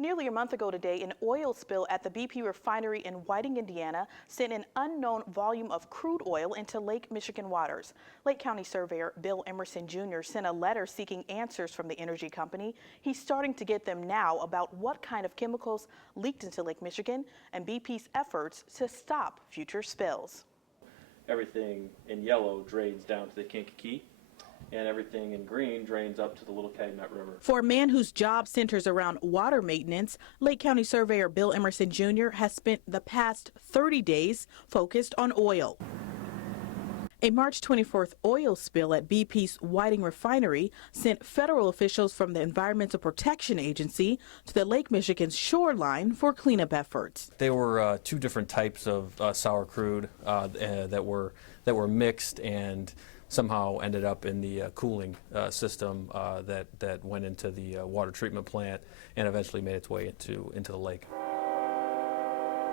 Nearly a month ago today, an oil spill at the BP refinery in Whiting, Indiana, sent an unknown volume of crude oil into Lake Michigan waters. Lake County Surveyor Bill Emerson Jr. sent a letter seeking answers from the energy company. He's starting to get them now about what kind of chemicals leaked into Lake Michigan and BP's efforts to stop future spills. Everything in yellow drains down to the Kankakee, and everything in green drains up to the Little Calumet River. For a man whose job centers around water maintenance, Lake County Surveyor Bill Emerson Jr. has spent the past 30 days focused on oil. A March 24th oil spill at BP's Whiting refinery sent federal officials from the Environmental Protection Agency to the Lake Michigan's shoreline for cleanup efforts. There were two different types of sour crude that were mixed and somehow ended up in the cooling system that went into the water treatment plant and eventually made its way into the lake.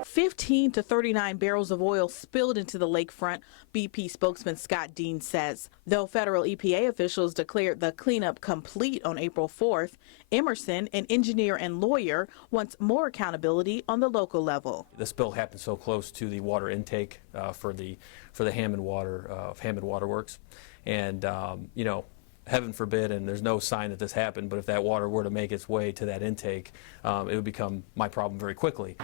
15 to 39 barrels of oil spilled into the lakefront, BP spokesman Scott Dean says. Though federal EPA officials declared the cleanup complete on April 4th, Emerson, an engineer and lawyer, wants more accountability on the local level. The spill happened so close to the water intake for the Hammond Water Works, and heaven forbid, and there's no sign that this happened, but if that water were to make its way to that intake, it would become my problem very quickly.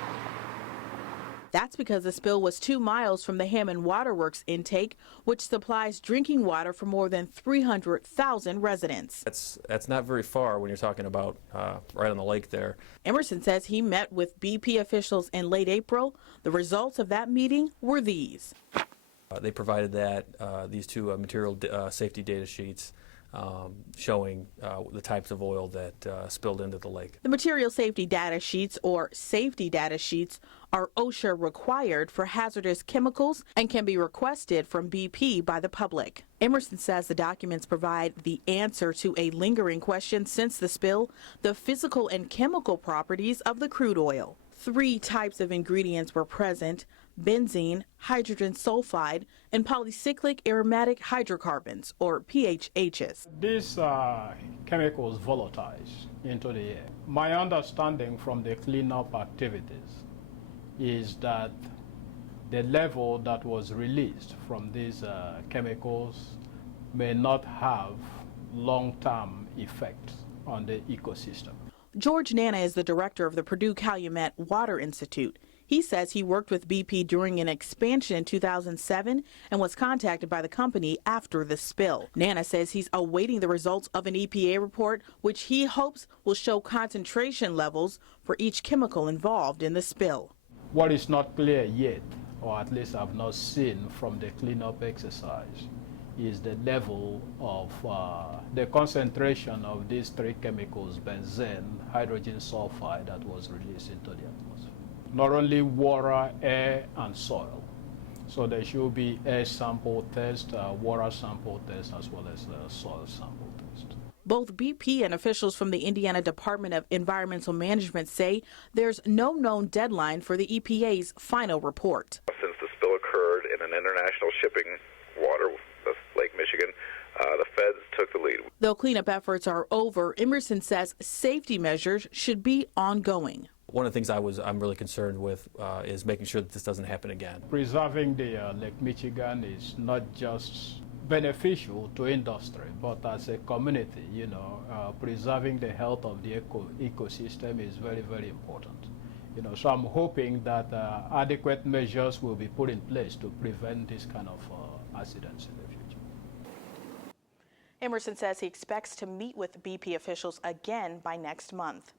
That's because the spill was 2 miles from the Hammond Waterworks intake, which supplies drinking water for more than 300,000 residents. That's not very far when you're talking about right on the lake there. Emerson says he met with BP officials in late April. The results of that meeting were these. They provided these two material safety data sheets showing the types of oil that spilled into the lake. The material safety data sheets, or safety data sheets, are OSHA required for hazardous chemicals and can be requested from BP by the public. Emerson says the documents provide the answer to a lingering question since the spill: the physical and chemical properties of the crude oil. 3 types of ingredients were present: benzene, hydrogen sulfide, and polycyclic aromatic hydrocarbons, or PHHs. These chemicals volatilize into the air. My understanding from the cleanup activities is that the level that was released from these chemicals may not have long-term effects on the ecosystem. George Nana is the director of the Purdue-Calumet Water Institute. He says he worked with BP during an expansion in 2007 and was contacted by the company after the spill. Nana says he's awaiting the results of an EPA report, which he hopes will show concentration levels for each chemical involved in the spill. What is not clear yet, or at least I've not seen from the cleanup exercise, is the level of the concentration of these 3 chemicals, benzene, hydrogen sulfide, that was released into the atmosphere. Not only water, air, and soil. So there should be air sample test, water sample test, as well as soil sample test. Both BP and officials from the Indiana Department of Environmental Management say there's no known deadline for the EPA's final report. Since the spill occurred in an international shipping water, Lake Michigan, the feds took the lead. Though cleanup efforts are over, Emerson says safety measures should be ongoing. One of the things I'm really concerned with is making sure that this doesn't happen again. Preserving the Lake Michigan is not just beneficial to industry, but as a community, preserving the health of the ecosystem is very, very important. So I'm hoping that adequate measures will be put in place to prevent this kind of accidents in the future. Emerson says he expects to meet with BP officials again by next month.